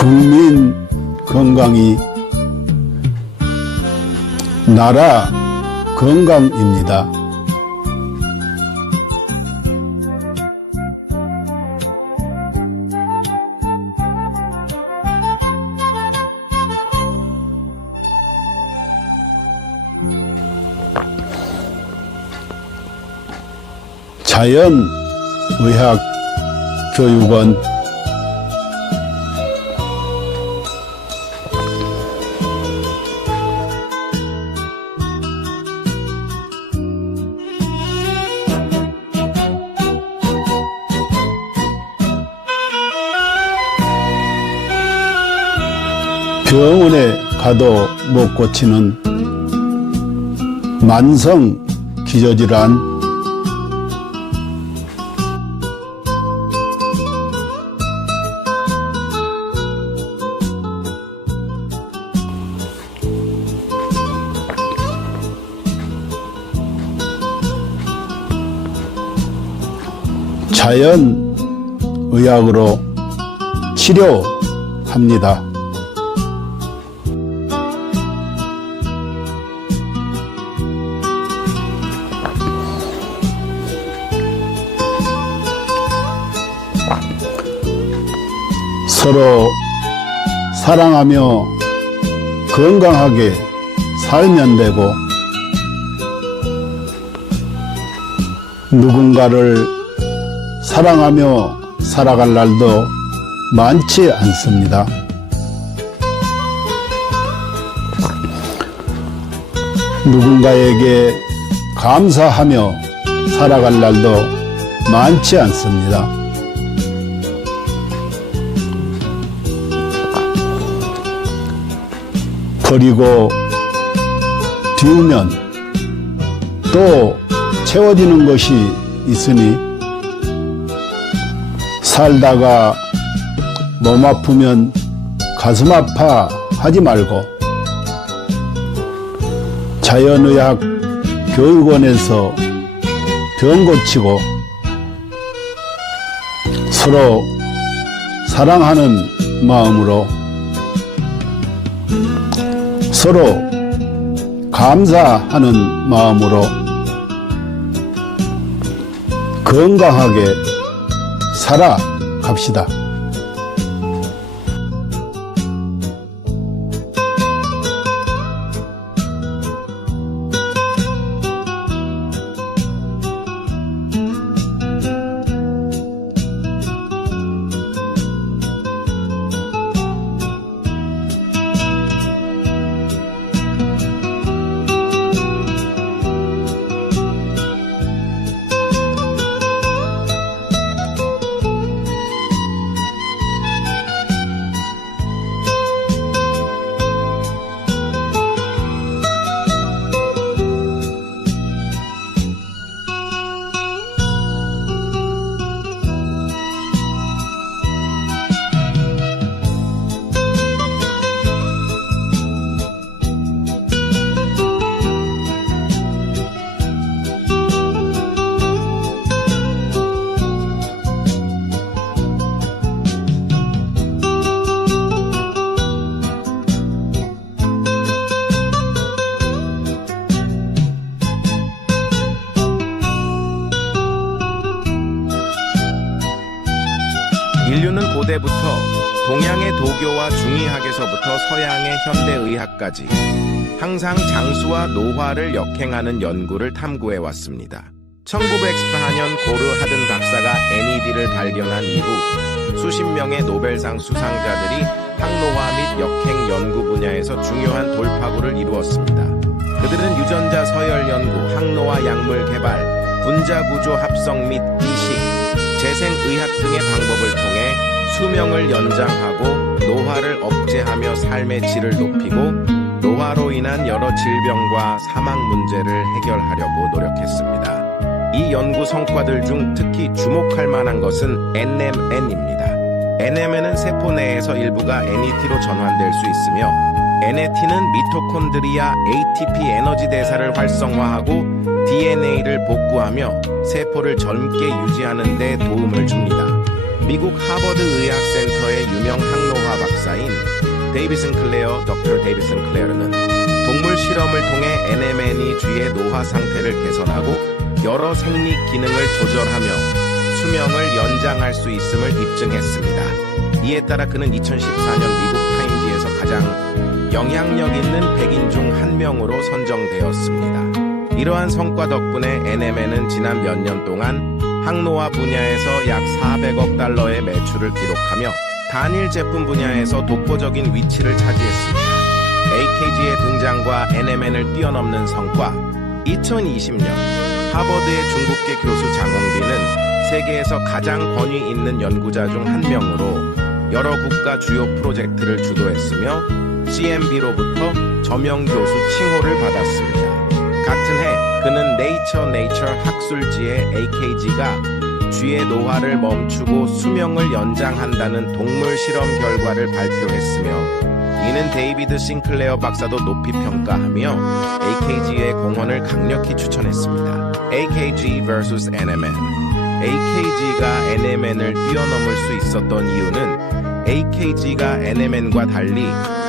국민 건강이 나라 건강입니다. 자연의학교육원 병원에 가도 못 고치는 만성 기저질환, 자연의학으로 치료합니다. 서로 사랑하며 건강하게 살면 되고, 누군가를 사랑하며 살아갈 날도 많지 않습니다. 누군가에게 감사하며 살아갈 날도 많지 않습니다. 버리고 비우면 또 채워지는 것이 있으니, 살다가 몸 아프면 가슴 아파 하지 말고 자연의학 교육원에서 병 고치고 서로 사랑하는 마음으로, 서로 감사하는 마음으로 건강하게 살아갑시다. 인류는 고대부터 동양의 도교와 중의학에서부터 서양의 현대의학까지 항상 장수와 노화를 역행하는 연구를 탐구해 왔습니다. 1914년 고르 하든 박사가 NAD를 발견한 이후 수십 명의 노벨상 수상자들이 항노화 및 역행 연구 분야에서 중요한 돌파구를 이루었습니다. 그들은 유전자 서열 연구, 항노화 약물 개발, 분자구조 합성 및 이식, 재생의학 등의 방법을 통해 수명을 연장하고 노화를 억제하며 삶의 질을 높이고 노화로 인한 여러 질병과 사망 문제를 해결하려고 노력했습니다. 이 연구 성과들 중 특히 주목할 만한 것은 NMN입니다. NMN은 세포 내에서 일부가 NET로 전환될 수 있으며, NAT는 미토콘드리아 ATP 에너지 대사를 활성화하고 DNA를 복구하며 세포를 젊게 유지하는 데 도움을 줍니다. 미국 하버드 의학센터의 유명 항노화 박사인 데이비 싱클레어, 덕터 데이비 싱클레어는 동물 실험을 통해 NMN이 쥐의 노화 상태를 개선하고 여러 생리 기능을 조절하며 수명을 연장할 수 있음을 입증했습니다. 이에 따라 그는 2014년 미국 타임지에서 가장 영향력 있는 100인 중 한 명으로 선정되었습니다. 이러한 성과 덕분에 NMN은 지난 몇 년 동안 항노화 분야에서 약 400억 달러의 매출을 기록하며 단일 제품 분야에서 독보적인 위치를 차지했습니다. AKG의 등장과 NMN을 뛰어넘는 성과. 2020년 하버드의 중국계 교수 장홍빈은 세계에서 가장 권위 있는 연구자 중 한 명으로 여러 국가 주요 프로젝트를 주도했으며 CMB로부터 저명 교수 칭호를 받았습니다. 같은 해 그는 네이처 학술지에 AKG가 쥐의 노화를 멈추고 수명을 연장한다는 동물 실험 결과를 발표했으며 이는 데이비드 싱클레어 박사도 높이 평가하며 AKG의 공헌을 강력히 추천했습니다. AKG vs NMN. AKG가 NMN을 뛰어넘을 수 있었던 이유는 AKG가 NMN과 달리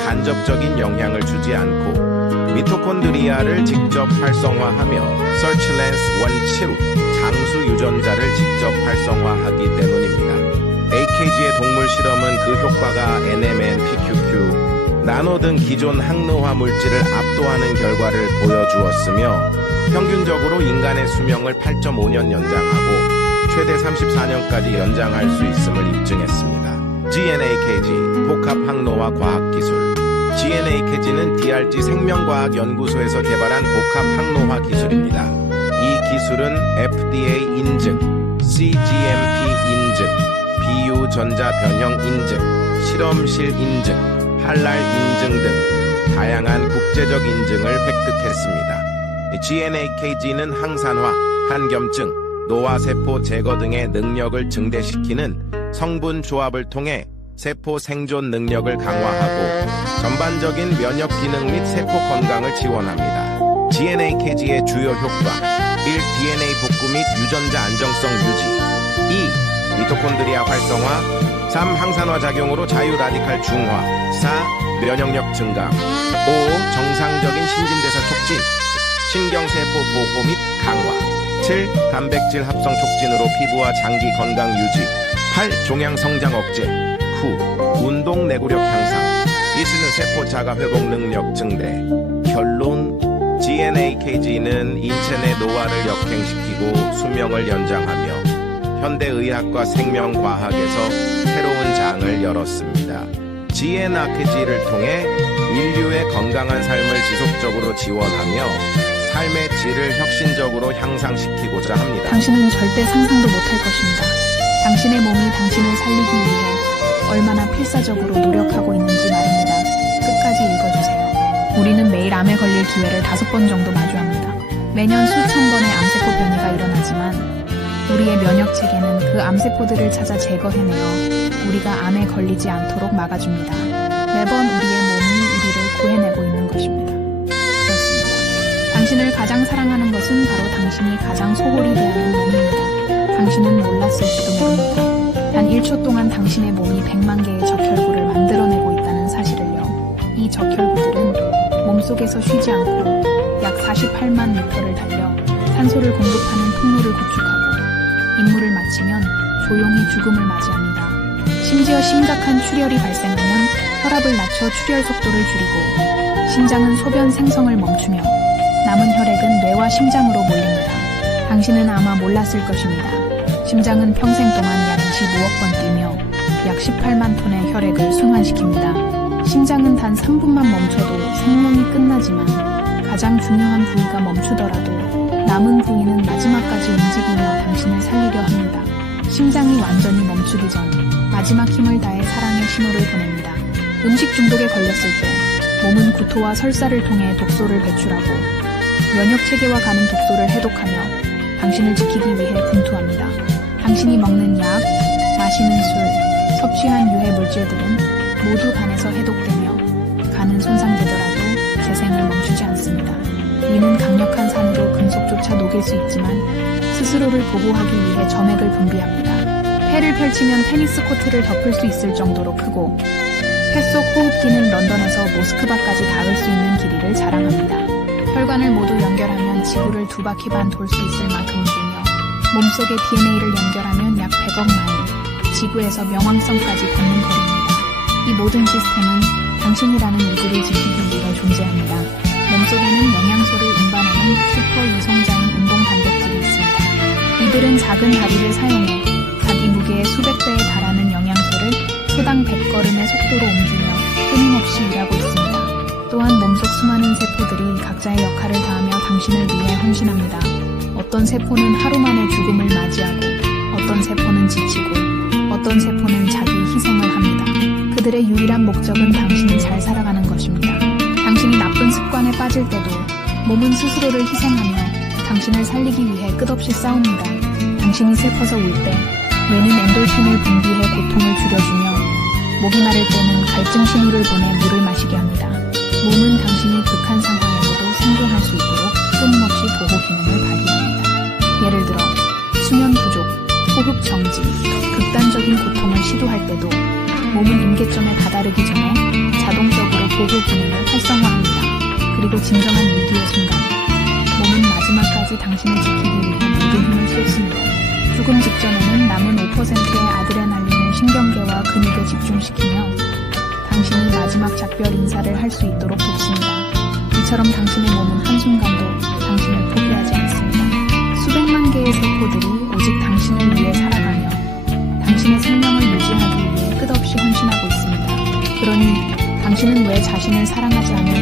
간접적인 영향을 주지 않고 미토콘드리아를 직접 활성화하며 서치랜스 원치루 장수 유전자를 직접 활성화하기 때문입니다. AKG의 동물 실험은 그 효과가 NMN, PQQ, 나노 등 기존 항노화 물질을 압도하는 결과를 보여주었으며 평균적으로 인간의 수명을 8.5년 연장하고 최대 34년까지 연장할 수 있음을 입증했습니다. GNAKG, 복합항노화 과학기술. GNAKG는 DRG 생명과학연구소에서 개발한 복합항노화 기술입니다. 이 기술은 FDA 인증, CGMP 인증, 비유전자 변형 인증, 실험실 인증, 할랄 인증 등 다양한 국제적 인증을 획득했습니다. GNAKG는 항산화, 한겸증, 노화세포 제거 등의 능력을 증대시키는 성분 조합을 통해 세포 생존 능력을 강화하고 전반적인 면역 기능 및 세포 건강을 지원합니다. GNAKG의 주요 효과 1. DNA 복구 및 유전자 안정성 유지 2. 미토콘드리아 활성화 3. 항산화 작용으로 자유 라디칼 중화 4. 면역력 증강 5. 정상적인 신진대사 촉진 신경세포 보호 및 강화 7. 단백질 합성 촉진으로 피부와 장기 건강 유지 8. 종양 성장 억제 9. 운동 내구력 향상 이스는 세포 자가 회복 능력 증대 결론 GNAKG는 인체 내 노화를 역행시키고 수명을 연장하며 현대의학과 생명과학에서 새로운 장을 열었습니다. GNAKG를 통해 인류의 건강한 삶을 지속적으로 지원하며 삶의 질을 혁신적으로 향상시키고자 합니다. 당신은 절대 상상도 못할 것입니다. 당신의 몸이 당신을 살리기 위해 얼마나 필사적으로 노력하고 있는지 말입니다. 끝까지 읽어주세요. 우리는 매일 암에 걸릴 기회를 5번 정도 마주합니다. 매년 수천 번의 암세포 변이가 일어나지만 우리의 면역 체계는 그 암세포들을 찾아 제거해내어 우리가 암에 걸리지 않도록 막아줍니다. 매번 우리의 몸이 우리를 구해내고 있는 것입니다. 그렇습니다. 당신을 가장 사랑하는 것은 바로 당신이 가장 소홀히 대하는 몸입니다. 당신은 몰랐을지도 모릅니다. 단 1초 동안 당신의 몸이 100만 개의 적혈구를 만들어내고 있다는 사실을요. 이 적혈구들은 몸속에서 쉬지 않고 약 48만 미터를 달려 산소를 공급하는 통로를 구축하고 임무를 마치면 조용히 죽음을 맞이합니다. 심지어 심각한 출혈이 발생하면 혈압을 낮춰 출혈 속도를 줄이고 심장은 소변 생성을 멈추며 남은 혈액은 뇌와 심장으로 몰립니다. 당신은 아마 몰랐을 것입니다. 심장은 평생 동안 약 25억 번 뛰며 약 18만 톤의 혈액을 순환시킵니다. 심장은 단 3분만 멈춰도 생명이 끝나지만 가장 중요한 부위가 멈추더라도 남은 부위는 마지막까지 움직이며 당신을 살리려 합니다. 심장이 완전히 멈추기 전 마지막 힘을 다해 사랑의 신호를 보냅니다. 음식 중독에 걸렸을 때 몸은 구토와 설사를 통해 독소를 배출하고 면역 체계와 가는 독소를 해독하며 당신을 지키기 위해 분투합니다. 당신이 먹는 약, 마시는 술, 섭취한 유해 물질들은 모두 간에서 해독되며 간은 손상되더라도 재생을 멈추지 않습니다. 이는 강력한 산으로 금속조차 녹일 수 있지만 스스로를 보호하기 위해 점액을 분비합니다. 해를 펼치면 테니스 코트를 덮을 수 있을 정도로 크고 폐 속 호흡기는 런던에서 모스크바까지 닿을 수 있는 길이를 자랑합니다. 혈관을 모두 연결하면 지구를 2바퀴 반 돌 수 있을 만큼이며 몸속의 DNA를 연결하면 약 100억 마일, 지구에서 명왕성까지 닿는 거리입니다. 이 모든 시스템은 당신이라는 이들을 지키기 위해 존재합니다. 몸속에는 영양소를 운반하는 슈퍼 유성자인 운동 단백질이 있습니다. 이들은 작은 다리를 사용해 자기 무게의 수백 배에 달하는 영양소를 소당 100걸음의 속도로 옮기며 끊임없이 일하고 있습니다. 또한 몸속 수많은 세포들이 각자의 역할을 다하며 당신을 위해 헌신합니다. 어떤 세포는 하루 만에 죽음을 맞이하고 어떤 세포는 지치고 어떤 세포는 자기 희생을 합니다. 그들의 유일한 목적은 당신이 잘 살아가는 것입니다. 당신이 나쁜 습관에 빠질 때도 몸은 스스로를 희생하며 당신을 살리기 위해 끝없이 싸웁니다. 당신이 슬퍼서 울 때 뇌는 엔돌핀을 분비해 고통을 줄여주며 목이 마를 때는 갈증 신호를 보내 물을 마시게 합니다. 몸은 당신이 극한 상황에서도 생존할 수 있도록 끊임없이 보호 기능을 발휘합니다. 예를 들어 수면 부족, 호흡 정지, 극단적인 고통을 시도할 때도 몸은 임계점에 다다르기 전에 자동적으로 보호 기능을 활성화합니다. 그리고 진정한 위기의 순간, 몸은 마지막까지 당신을 지키기 위해 모든 힘을 쏟습니다. 죽음 직전에는 남은 5%의 아드레날린을 신경계와 근육에 집중시키며 당신이 마지막 작별 인사를 할 수 있도록 돕습니다. 이처럼 당신의 몸은 한순간도 당신을 포기하지 않습니다. 수백만 개의 세포들이 오직 당신을 위해 살아가며 당신의 생명을 유지하기 위해 끝없이 헌신하고 있습니다. 그러니 당신은 왜 자신을 사랑하지 않는